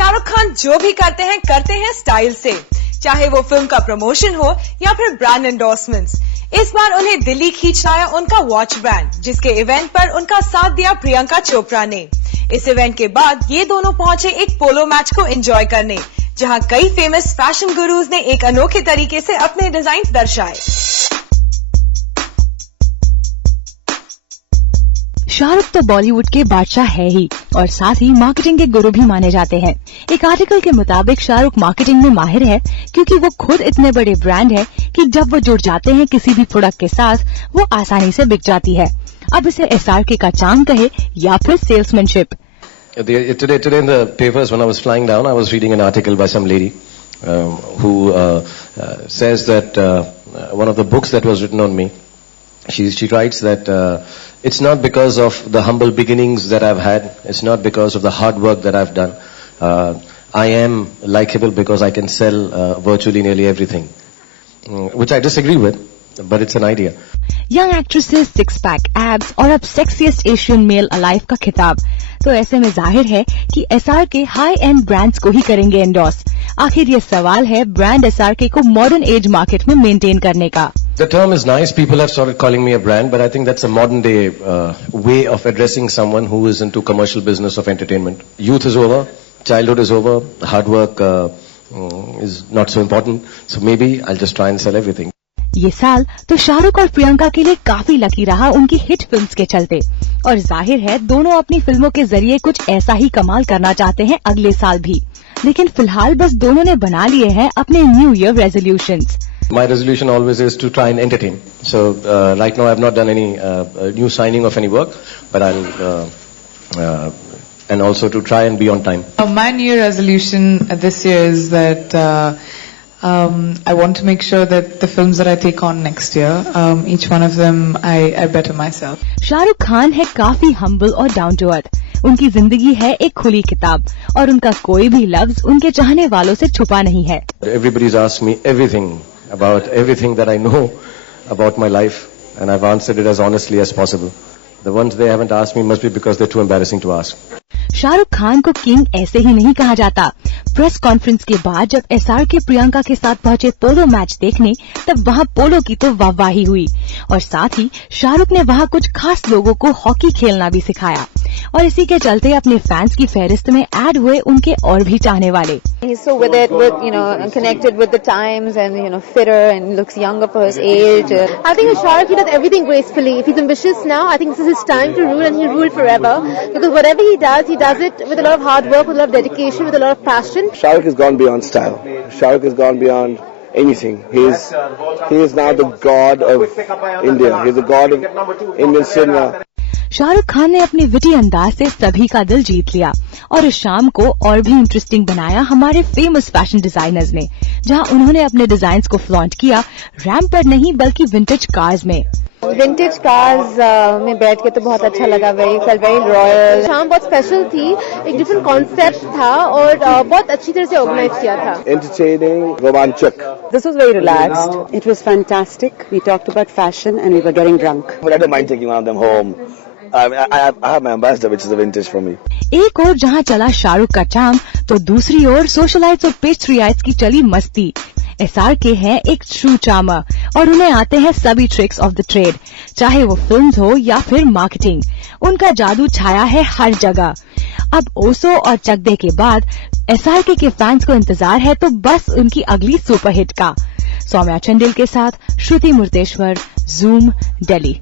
शाहरुख खान जो भी करते हैं स्टाइल से, चाहे वो फिल्म का प्रमोशन हो या फिर ब्रांड एंडोर्समेंट्स। इस बार उन्हें दिल्ली खींच लाया उनका वॉच ब्रांड, जिसके इवेंट पर उनका साथ दिया प्रियंका चोपड़ा ने। इस इवेंट के बाद ये दोनों पहुंचे एक पोलो मैच को एंजॉय करने, जहां कई फेमस फैशन गुरुज ने एक अनोखे तरीके से अपने डिजाइन दर्शाए। शाहरुख तो बॉलीवुड के बादशाह है ही और साथ ही मार्केटिंग के गुरु भी माने जाते हैं। एक आर्टिकल के मुताबिक शाहरुख मार्केटिंग में माहिर है, क्योंकि वो खुद इतने बड़े ब्रांड है कि जब वो जुड़ जाते हैं किसी भी प्रोडक्ट के साथ, वो आसानी से बिक जाती है। अब इसे SRK का चार्म कहे या फिर salesmanship. Today in the papers, when I was flying down, I was reading an article by some lady who says that one of the books that was written on me, she writes that it's not because of the humble beginnings that I've had, it's not because of the hard work that I've done. I am likable because I can sell virtually nearly everything, which I disagree with, but it's an idea. Young actresses, six pack, abs और अब sexiest Asian mail alive का खिताब। तो ऐसे में जाहिर है कि SRK हाई एंड ब्रांड्स को ही करेंगे एंडोर्स। आखिर ये सवाल है ब्रांड SRK को मॉडर्न एज मार्केट में मेंटेन करने का। The term is nice. People have started calling me a brand, but I think that's a modern day way of addressing someone who is into commercial business of entertainment. Youth is over, childhood is over, hard work is not so important. So maybe I'll just try and sell everything. ये साल तो शाहरुख और प्रियंका के लिए काफी lucky रहा उनकी hit films के चलते, और जाहिर है दोनों अपनी फिल्मों के जरिए कुछ ऐसा ही कमाल करना चाहते हैं अगले साल भी। लेकिन फिलहाल बस दोनों ने बना लिए हैं अपने new year resolutions. My resolution always is to try and entertain. So right now I've not done any new signing of any work, but I'll and also to try and be on time. My New Year resolution this year is that I want to make sure that the films that I take on next year, each one of them, I better myself. Shahrukh Khan है काफी humble और down to earth. उनकी जिंदगी है एक खुली किताब और उनका कोई भी लफ्ज उनके चाहने वालों से छुपा नहीं है। Everybody's asked me everything about everything that I know about my life, and I've answered it as honestly as possible. The ones they haven't asked me must be because they're too embarrassing to ask. Shahrukh Khan को king ऐसे ही नहीं कहा जाता। Press conference के बाद जब SRK Priyanka के साथ पहुंचे पोलो मैच देखने, तब वहां पोलो की तो वाहवाही हुई और साथ ही शाहरुख ने वहां कुछ खास लोगों को हॉकी खेलना भी सिखाया, और इसी के चलते अपने फैंस की फहरिस्त में ऐड हुए उनके और भी चाहने वाले। He's so with it, connected with the times, and fitter and looks younger for his age. I think with Shahrukh, he does everything gracefully. If he's ambitious now, I think this is his time to rule, and he'll rule forever. Because whatever he does it with a lot of hard work, with a lot of dedication, with a lot of passion. Shahrukh has gone beyond style. Shahrukh has gone beyond anything. He is now the god of India. He's the god of Indian cinema. Shahrukh Khan ने अपने witty अंदाज से सभी का दिल जीत लिया, और इस शाम को और भी इंटरेस्टिंग बनाया हमारे फेमस फैशन डिजाइनर्स ने, जहां उन्होंने अपने डिजाइन्स को फ्लॉन्ट किया रैंप पर नहीं बल्कि विंटेज कार्स में। विंटेज कार्स में बैठ के तो बहुत अच्छा लगा, वेरी रॉयल। शाम बहुत स्पेशल थी, एक डिफरेंट कॉन्सेप्ट था और बहुत अच्छी तरह से ऑर्गेनाइज किया था। Entertaining, romantic. This was very relaxed. It was fantastic. We talked about fashion and we were getting drunk. But I don't mind taking one of them home. I have my ambassador, which is a vintage for me. एक और जहां चला शाहरुख का charm, तो दूसरी ओर socialites और पेस्ट्रीआइट्स की चली मस्ती। SRK है एक ट्रू चार्मर और उन्हें आते हैं सभी ट्रिक्स ऑफ द ट्रेड, चाहे वो फिल्म्स हो या फिर मार्केटिंग। उनका जादू छाया है हर जगह। अब ओसो और चक दे के बाद SRK के फैंस को इंतजार है तो बस उनकी अगली सुपरहिट का। सौम्या चंडिल के साथ श्रुति मुर्तेश्वर, ज़ूम, दिल्ली।